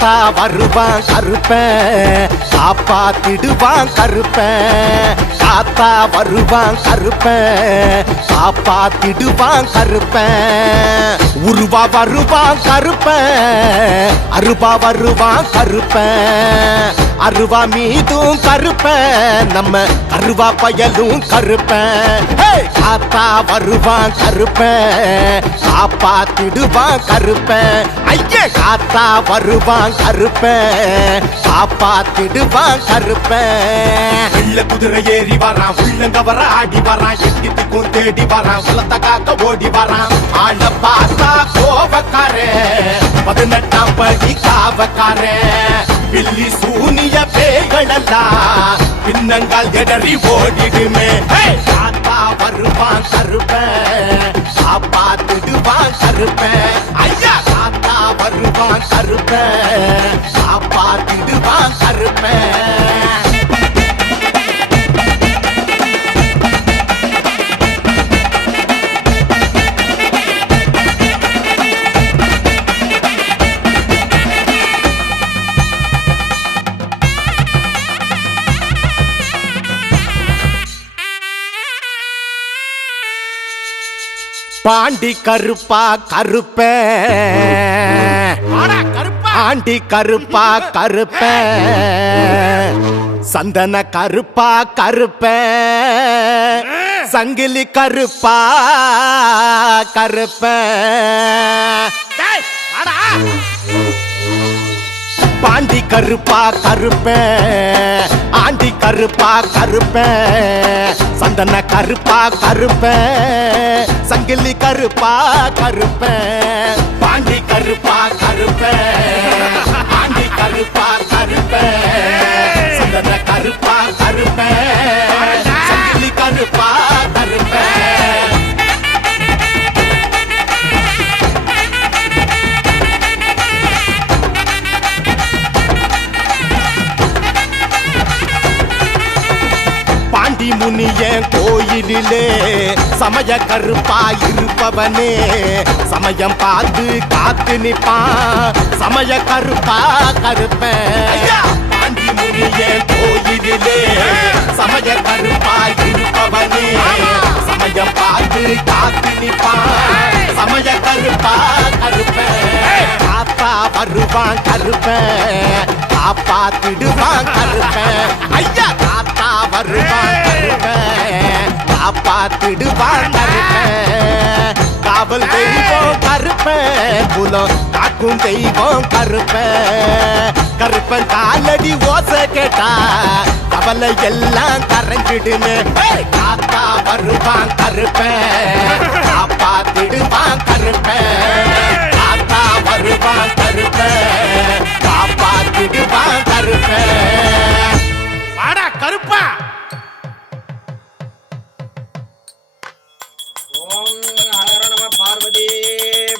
காத்தா வருவான் கருப்பன் காப்பாத்திடுவான் கருப்பன் காத்தா வருவான் கருப்பன் காப்பாத்திடுவான் கருப்பன் உருவா வருவான் கருப்பன் அருவா வருவான் கருப்பன் அருவா மீதும் கருப்பன் நம்ம அருவா பயலும் கருப்பன் காத்தா வருவான் கருப்பன் காப்பாத்திடுவான் கருப்பன் ஐயா காத்தா வருவான் கருப்பன் காப்பாத்திடுவான் கருப்பன் வெள்ள குதிரை ஏறி வரான் உள்ளங்க வர ஆடி வரான் எத்திக்கும் தேடி வரான் வளர்த்த காக்க ஓடி வரான் ஆள பார்த்தா கோபக்காரே 18ஆம் படி காவக்காரே பில்லி சூனிய பேய்களெல்லாம் பின்னங்கால் எடறி ஓடிடுமே காத்தா வருவான் கருப்பன் காப்பாத்திடுவான் கருப்பன் ஐயா காத்தா வருவான் கருப்பன் காப்பாத்திடுவான் கருப்பன் பாண்டி கருப்பா கருப்ப ஆண்டி கருப்பா கருப்ப சந்தன கருப்பா கருப்ப சங்கிலி கருப்பா கருப்ப பாண்டி கருப்பா கருப்ப ஆண்டி கருப்பா கருப்ப சந்தன கருப்பா கருப்ப சங்கிலி கருப்பா கருப்ப பாண்டி கருப்பா கருப்ப ஆண்டி கருப்பா கருப்ப சந்தன கருப்பா கருப்ப சங்கிலி கருப்பா கருப்ப முனிய கோயிலிலே சமய கருப்பா இருப்பவனே சமயம் பார்த்து காத்து நிப்பான் சமய கருப்பா கருப்பன் பாண்டி முனிய கோயிலிலே சமய கருப்பா இருப்பவனே சமயம் பார்த்து காத்து நிப்பான் சமய கருப்பா கருப்பன் காத்தா வருவான் கருப்பன் காப்பாத்திடுவான் கருப்பன் ஐயா காத்தா வருவான் கருப்பன் காப்பாத்திடுவான் கருப்பன் காவல் தெய்வம் கருப்பன் குலம் காக்கும் தெய்வம் கருப்பன் கருப்பன் காலடி ஓசை கேட்டா கவலை எல்லாம் கரைஞ்சிடுமே காத்தா வருவான் கருப்பன் காப்பாத்திடுவான் கருப்பன் காத்தா வருவான் கருப்பன் காப்பாத்திடுவான் கருப்பன் வாடா கருப்பா ஓம் ஹர நம பார்வதி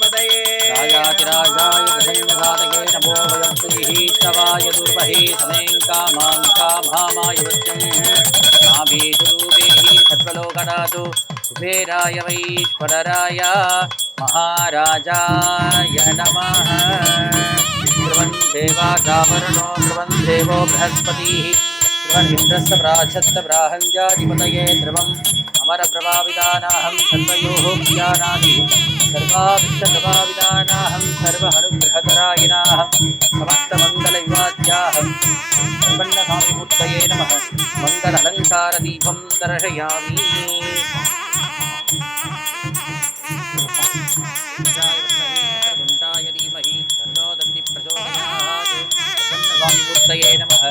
பதயே ராஜாதிராஜாய பிரசன்னசாதகே நமோ வயஸ்துஹி தவாய துர்வஹி சமேன் காமான் காமாமாய வச்சம் நாபீஜுரூபேஹி சத்வலோகநாது குபேராய வைஸ்வரராய மகாராஜாய நமः ध्रुवन् देवाचावरणो ध्रुवन् देवो बृहस्पतिः ध्रुवन् इन्द्रस्य प्राच्छत्त ब्राह्मण्याधिपतये ध्रुवम् अमरप्रभाविदानाहं सर्वयोः ज्ञानादिः सर्वाविष्टप्रभाविदानाहं सर्वहनुग्रहकरायिणाहं समस्तमङ्गलयुवाद्याहं ब्रह्मण्यस्वामिमूर्तये नमः मङ्गलालङ्कारदीपं दर्शयामि स्वामीमूर्तये नमः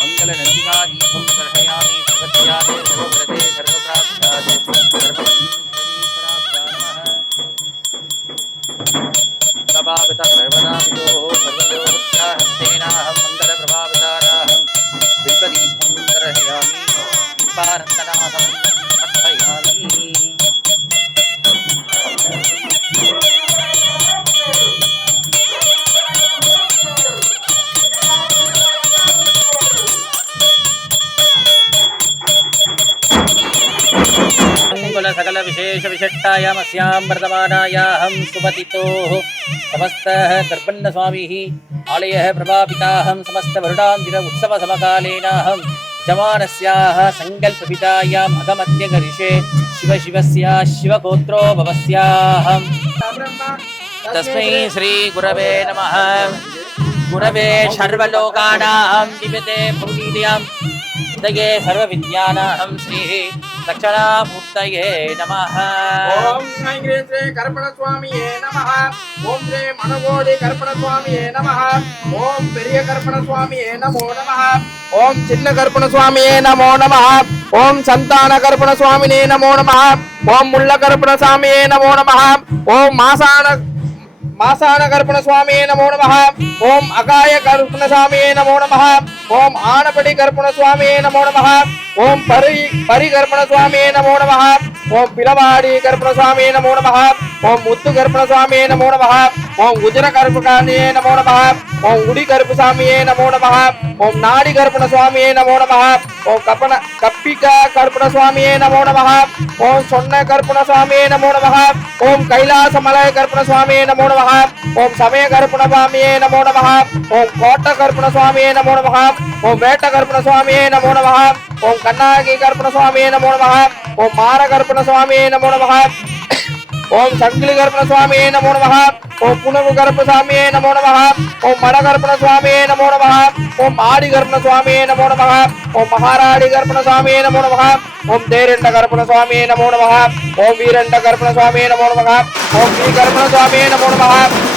मङ्गलनन्दिकादीपं दर्शयामि सर्वज्ञाते सर्वव्रते सर्वप्राप्तादे सर्वश्रीपराभ्यामः प्रभावितः सर्वदापितोः सर्वयोगस्तेनाहं मङ्गलप्रभावितानाहं बिल्बदीपं दर्शयामि दीपानन्दनाथं समर्पयामि सकल विशेष विशिष्टायामस्यां वर्तमानायाहं सुपतितोः समस्तः कर्पण्य स्वामी आलयः प्रभापिताहं समस्तवरुणान्तिर उत्सवसमकालेनाहं जमानस्याः सङ्कल्पपितायाम् अगमत्यगरिषे शिवशिवस्य शिवगोत्रो भवस्याहं तस्मै श्रीगुरवे नमः। गुरवे सर्वलोकानां दिव्यते भूतिद्यां उदये सर्वविद्यानां श्री दक्षिणामूर्तये नमः। ओम श्री कर्पणस्वामिये नमः। ओम श्री मनगोडी कर्पणस्वामिये नमः। ओम पेरिय कर्पणस्वामिये नमो नमः। ओम चिन्न कर्पणस्वामिये नमो नमः। ओम संतान कर्पणस्वामिने नमो नमः। ओम मुल्ल कर्पणस्वामिये नमो नमः। ओम मासाण कर्पणस्वामिये नमो नमः। ओम अगाय कर्पणस्वामिये नमो नमः। ओम आनपടി कर्पणस्वामिये नमो नमः। ओम परि कर्पणस्वामिये नमो नमः। ओम पिलवाड़ी कर्पणस्वामिये नमो नमः। ओम मुत्तु कर्पणस्वामिये नमो नमः। ओम गुजर कर्पकानिये नमो नमः। ओम गुडी कर्पस्वामिये नमो नमः। ओम नाडी कर्पणस्वामिये नमो नमः। ओम कप्पिका कर्पणस्वामिये नमो नमः। ओम सोन्न कर्पणस्वामिये नमो नमः। ओम कैलासमलय कर्पणस्वामिये नमो नमः। ओम समय कर्पणस्वामिये नमो नमः। ओम कोट कर्पणस्वामिये नमो नमः। ओम वेट कर्पणस्वामिये नमो नमः। ओम कन्नागी कर्पणस्वामिये नमो नमः। ओम मार कर्पणस्वामिये नमो नमः। ओम संकली कर्पणस्वामिये नमो नमः। ओम पुनगु कर्पस्वामिये नमो नमः। ओम मड कर्पणस्वामिये नमो नमः। ओम आदि कर्पणस्वामिये नमो नमः। ओम महाराडी कर्पणस्वामिये नमो नमः। ओम देरंड कर्पणस्वामिये नमो नमः। ओम वीरंड कर्पणस्वामिये नमो नमः। ओम वी कर्पणस्वामिये नमो नमः।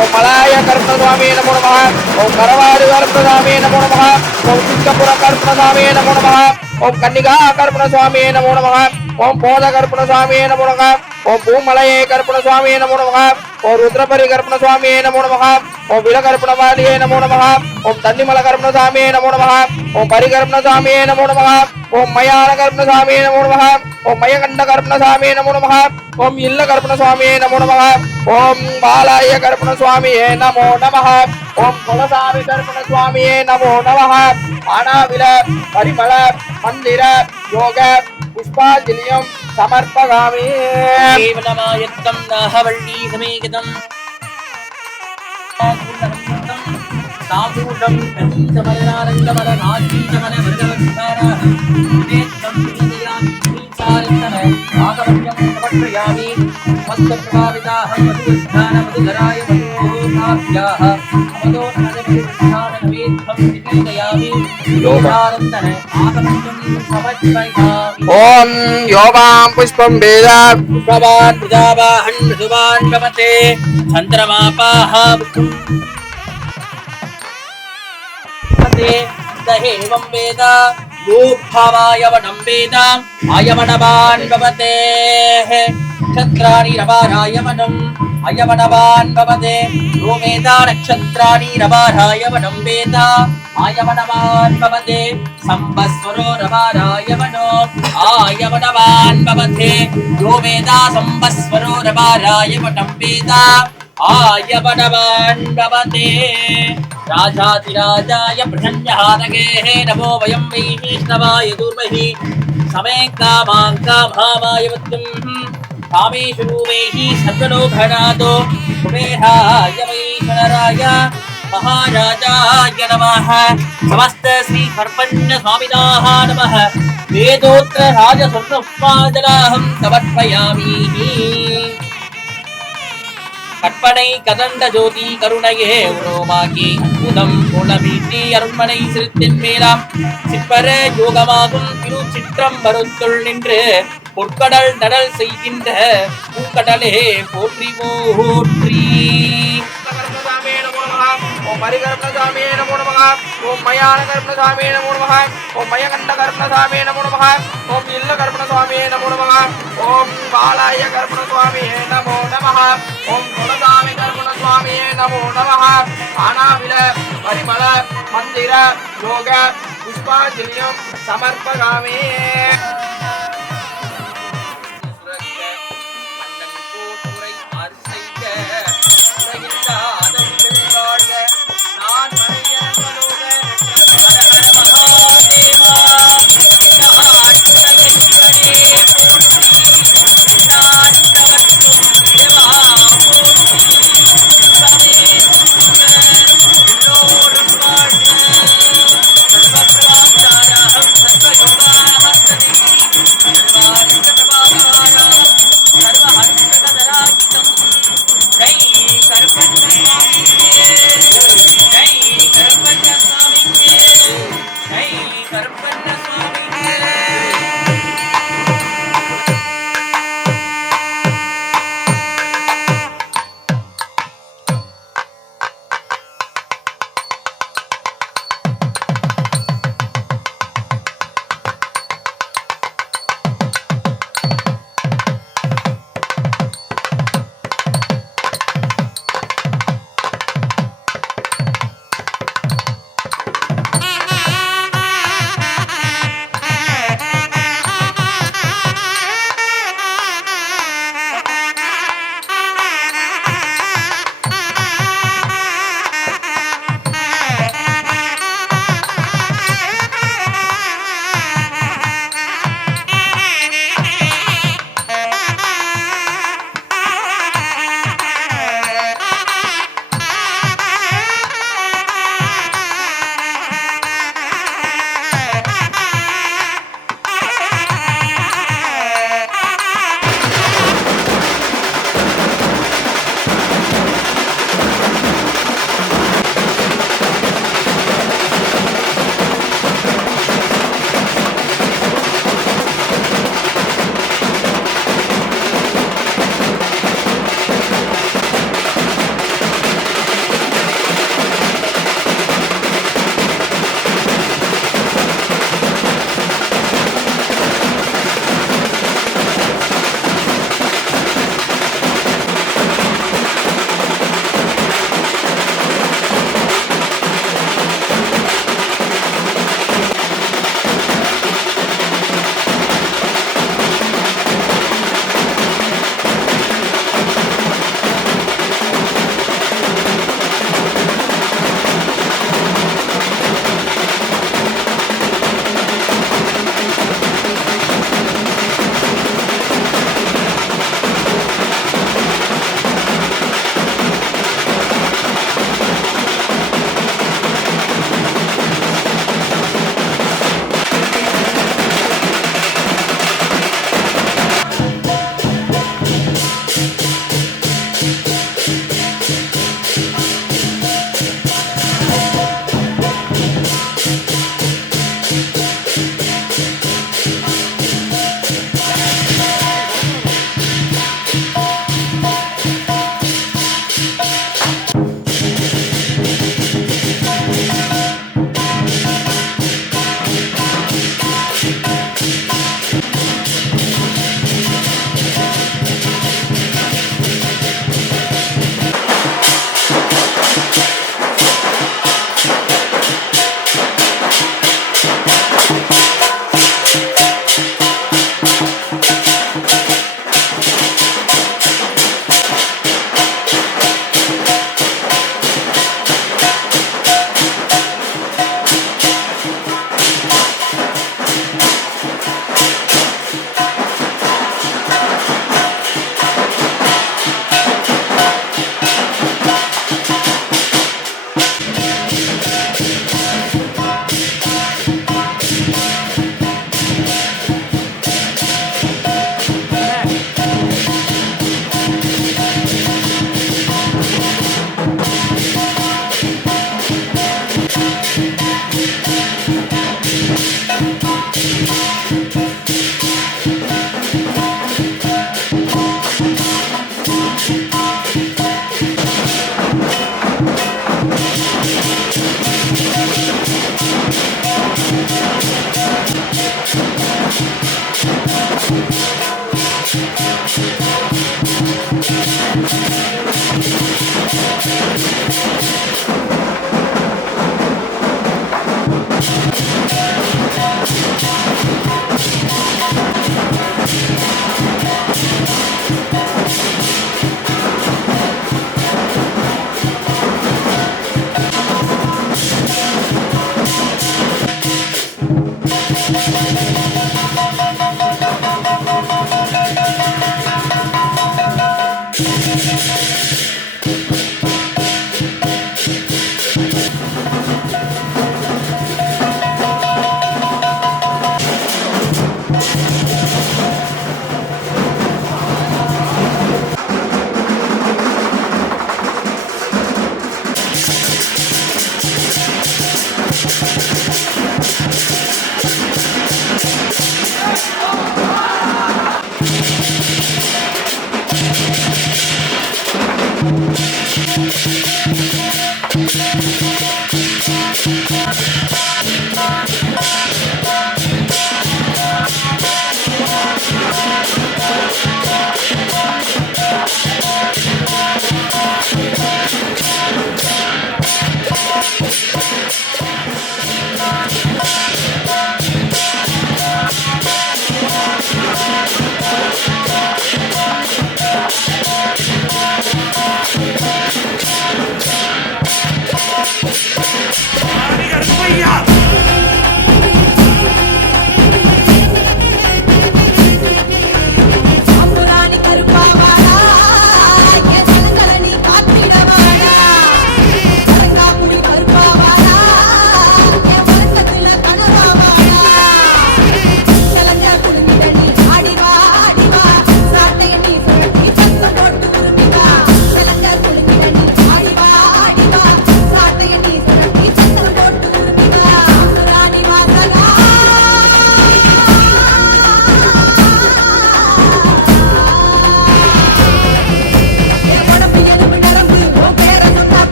ओम मलाय कर्पणस्वामिये नमो नमः। ओम करवाड़ी कर्पणस्वामिये नमो नमः। ओम चिक्कपुर कर्पणस्वामिये नमो नमः। ओम कन्निका कर्पणस्वामिये नमो नमः। ओम बोध कर्पणस्वामिये नमो नमः। ओम भूमलये कर्पणस्वामिये नमो नमः। ओम रुद्रपरि कर्पणस्वामिये नमो नमः। ओम विलकर्पणवालिये नमो नमः। ओम तन्निमल कर्पणस्वामिये नमो नमः। ओम परिकर्पणस्वामिये नमो नमः। ओम मयान कर्पणस्वामिये नमो नमः। ओम मयकंड कर्पणस्वामिये नमो नमः। ओम इल्ल कर्पणस्वामिये नमो नमः। ओम बालाय कर्पणस्वामिये नमो नमः। ओम कुलस्वामी कर्पणस्वामिये नमो नमः। आनाविल परिमल मंदिर योग पुष्पांजलिं समर्पयामि। केवलमायत्तं दाहवल्ली समेकितं साधूतं कनीतमलनारङ्गमलनाचीतमलमृगवत्सारः विनेत्रं विनदयामि श्रीचारितम आगमन्यं समर्पयामि। मस्तप्रभाविताहं मधुस्थानमधुधराय मधोः काव्याः मधो नदविस्थाननवेद्धं विनदयामि योगानन्दन आगमन्यं समर्पयामि। ओम योवां पुष्पं वेद पुष्पवान् प्रजावाहन् मृदुवान् भवते चन्द्रमापाः दहेवं वेद योभावायवनं वेद आयवनवान् भवते नक्षत्राणि रवारायवनम् अयवनवान् भवते यो वेद नक्षत्राणि रवारायवनं वेद आयवनवान् भवते संवत्सरो रवारायवनो आयवनवान् भवते यो वेद संवत्सरो रवारायवनं वेद आयवनवान् भवते। राजाधिराजाय प्रसन्नहातकेः नमो वयं वैष्णवाय दुर्महि समे कामाय वक्तुं कामेषु रूपेहि सर्वलोकनाथो कुबेराय वैष्णराय महाराजाय नमः। समस्त श्री कर्पण्य स्वामिनाः नमः। वेदोत्र राजस्वर्णोपादनाहं समर्पयामि। கற்பனை கதண்ட ஜோதி கருணையே உருவாக்கி அற்புதம் போலமீட்டி அருண்மனை சிறுத்தின் மேலாம் சிற்பர யோகமாகும் திருச்சிற்றம்பருத்துள் நின்று பொற்கடல் நடல் செய்கின்ற பூக்கடலே போற்றி போற்றி। ओम परिकर्पणस्वामिये नमो नमः। ओम मयान कर्पणस्वामिये नमो नमः। ओम मयकंड कर्पणस्वामिये नमो नमः। ओम इल्ल कर्पणस्वामिये नमो नमः। ओम बालाय कर्पणस्वामिये नमो नमः। ओम कुलस्वामी कर्पणस्वामिये नमो नमः। आनाविल परिमल मंदिर योग पुष्पांजलिं समर्पयामि।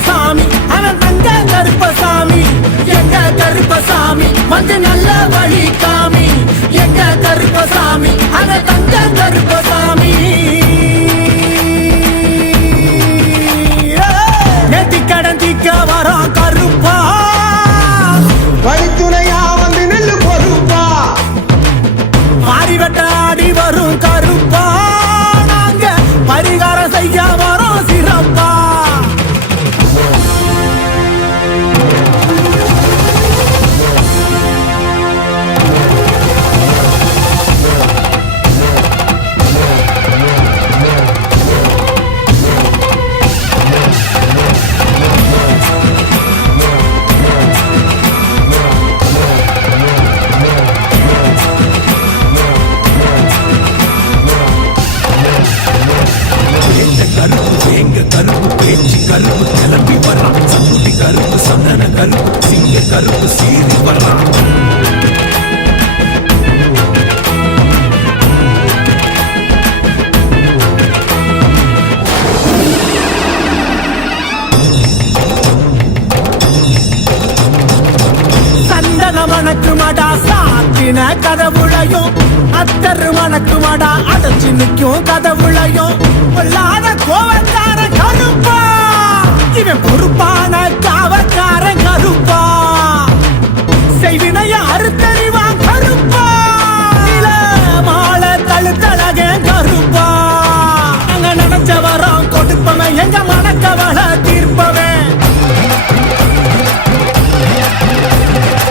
கருப்பசாமி அவன் தங்க கருப்பசாமி எங்க கருப்பசாமி வந்து நல்ல வழி காமி எங்க கருப்பசாமி அவன் தங்க கருப்பசாமி நேத்தி கடந்திக்க வரோம் கருப்பா வழித்துணையா வந்து நெல்லு பொறுப்பா மாறி வெட்டாடி வரும் கருப்பா நாங்க பரிகாரம் செய்ய வரோம் சிறப்பா எங்க கருப்பு பேச்சு கருப்பு கிளம்பி வர்றான் சங்குடி கருப்பு சந்தன கருப்பு சிங்க கருப்பு சீறி வர்றான் சந்தன மணக்கு மடா சாத்தின கதவுளையும் அத்தரு மணக்கு மடா அடைச்சு நிற்கும் கதவுளையும் பொல்லாத கோவக்கார கருப்பா இவன் பொறுப்பான காவக்காரன் கருப்பா செய்வினைய அறுத்தறிவான் கருப்பா நில மாலை தழுத்தழக கருப்பா நாங்க நினைச்ச வரோம் கொடுப்பவன் எங்க மனக்கவள தீர்ப்பவன்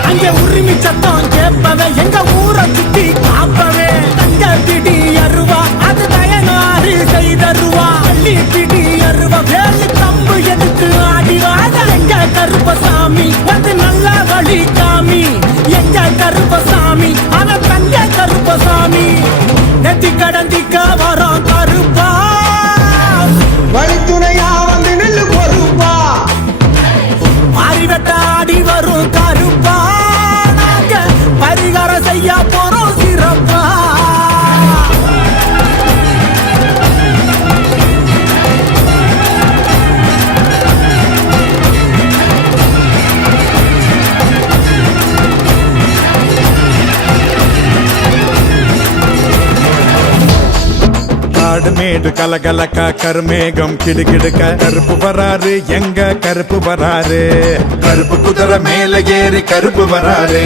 அங்க உரிமை சத்தம் கேட்பவன் எங்க ஊரை சுத்தி காப்பவன் தங்க பிடி அருவா அது தயனாறு செய்தருவா அள்ளி பிடி அருவா வேலு கம்பு எடுத்து ஆடிவாத எங்க கருப்பசாமி வந்து நல்ல வழி காமி எங்க கருப்பசாமி அவன் தங்க கருப்பசாமி நெத்தி கடந்திக்க வரோம் கருப்பா வழித்துணையா வந்து நெல்லு பொறுப்பா மாறி வெட்டாடி வரும் கருப்பா நாங்க பரிகாரம் செய்ய போறோம் சிறப்பா காடுமேடு கலகலக்க கருமேகம் கிடுகிடுக்க கருப்பு வராரு எங்க கருப்பு வராரு கருப்பு குதிரை மேல ஏறி கருப்பு வராரு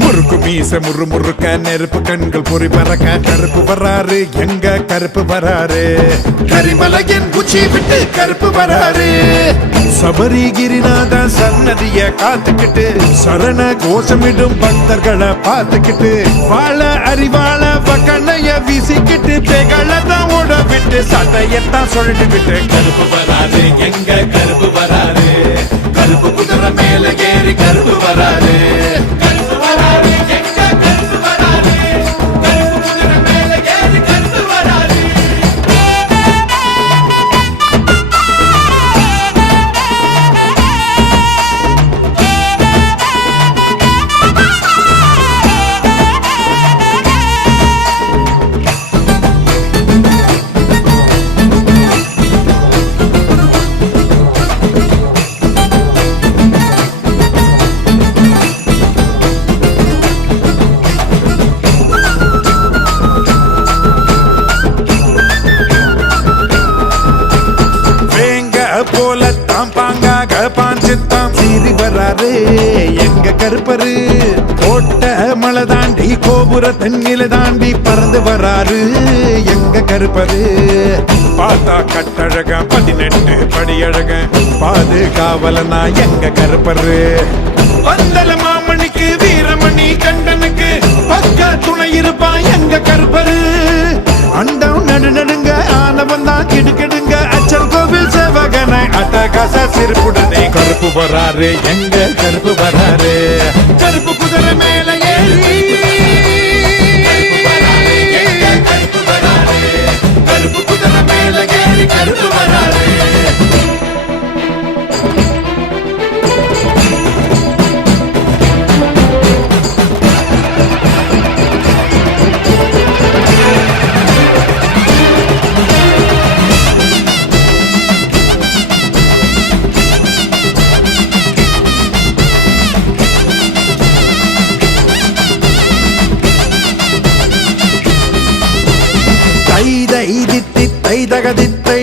முறுக்கு மீச முறுமுறுக்க நெருப்பு கண்கள் பொறி பறக்க கருப்பு வராரு எங்க கருப்பு வராரு கரிமலையின் உச்சி விட்டு கருப்பு வராரு சபரிகிரிநாத சன்னதிய காத்துக்கிட்டு சரண கோஷமிடும் பக்தர்களை பார்த்துக்கிட்டு வாழ அறிவாள வக்கணைய வீசிக்கிட்டு பெகளை தான் ஓட விட்டு சட்டையத்தான் சொல்லிட்டு கருப்பு வராரு எங்க கருப்பு வராரு கருப்பு குதிரை மேல ஏறி கருப்பு வராரு கருப்பு வராரு எங்க கருப்பு வராரு கருப்பு குதிரை மேல ஏறி கருப்பு வராரு எங்க கருப்பரு கோட்ட மலை தாண்டி கோபுர தென்னில தாண்டி பறந்து வராரு எங்க கருப்பரு பார்த்தா கட்டழக 18 படியழக பாதுகாவலனா எங்க கருப்பரு வந்தல மாமணிக்கு வீரமணி கண்டனுக்கு பக்க துணை இருப்பான் எங்க கருப்பரு அண்டம் நடு நடுங்க ஆனவன் தான் கிடுக்கிடுங்க அச்சல் கோவில் சேவகனை அட்டகாச சிரிப்புடனே கருப்பு வராரு எங்க கருப்பு வராரு கருப்பு குதிரை மேல ஏறி கருப்பு குதிரை மேல ஏறி கருப்பு வராரு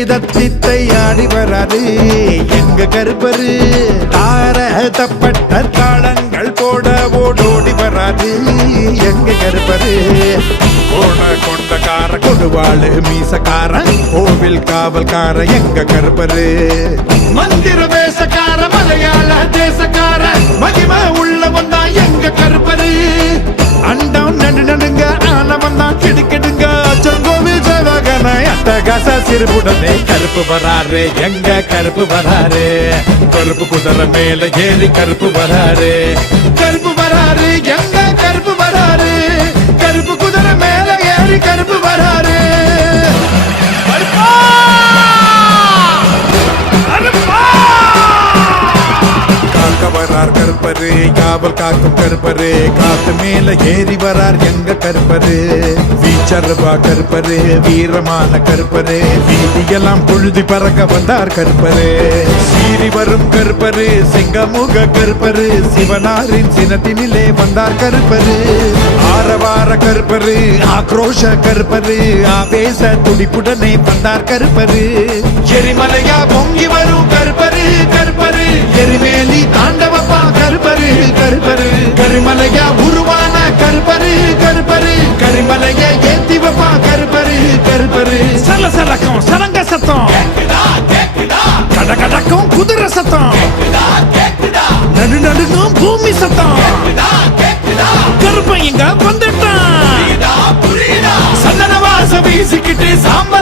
தத்தித்தை ஆடி வராரு எங்க கருப்பரு. தார தப்பட்ட தாளங்கள் போட ஓடோடி வராரு எங்க கருப்பரு. கோண கொண்டக்கார கொடுவாளு மீசக்காரன் கோவில் காவல்கார எங்க கருப்பரு. மந்திர வேஷக்கார மலையாள தேசக்கார மகிமை உள்ளவன் தான் எங்க கருப்பரு. அண்டம் நடு நடுங்க ஆனவன் தான் கிடுக்கிடுங்க அச்சங்கோவில் சேவகன அட்டகாச சிறுபுடனே கருப்பு வராரு எங்க கருப்பு வராரு. கருப்பு குதிரை மேல ஏறி கருப்பு வராரு. கருப்பு வராரு எங்க கருப்பு வராரு. கருப்பு குதிரை மேல ஏறி கருப்பு வராரு. கருப்பா! கருப்பா! காக்க வரார் கருப்பரு காவல் காக்கும் கருப்பரு. காத்து மேல ஏறி வரார் எங்க கருப்பரு. வீச்சருவா கருப்பரு வீரமான கருப்பரு. வீதியெல்லாம் புழுதி பறக்க வந்தார் கருப்பரு. சீறி வரும் கருப்பரு சிங்கமுக கருப்பரு. சிவனாரின் சினத்தினிலே வந்தார் கருப்பரு. ஆரவார கருப்பரு ஆக்ரோஷ கருப்பரு. ஆவேச துடிப்புடனே வந்தார் கருப்பரு. எரிமலையா பொங்கி வரும் கருப்பரு கருப்பரு. எரிமேலி தாண்டவப்பா கருப்பரு கருப்பரு. கரிமலையா உருவான கருப்பரு கருப்பரு. கரிமலையா ஏத்தி வப்பா கருப்பரு கருப்பரு. சல சலக்கம் சலங்க சத்தம் கட கடக்கும் குதிரை சத்தம். நடு நடுக்கும் பூமி சத்தம். கருப்பன் இங்க வந்துட்டான். சந்தன வாசம் வீசிக்கிட்டு சாம்ப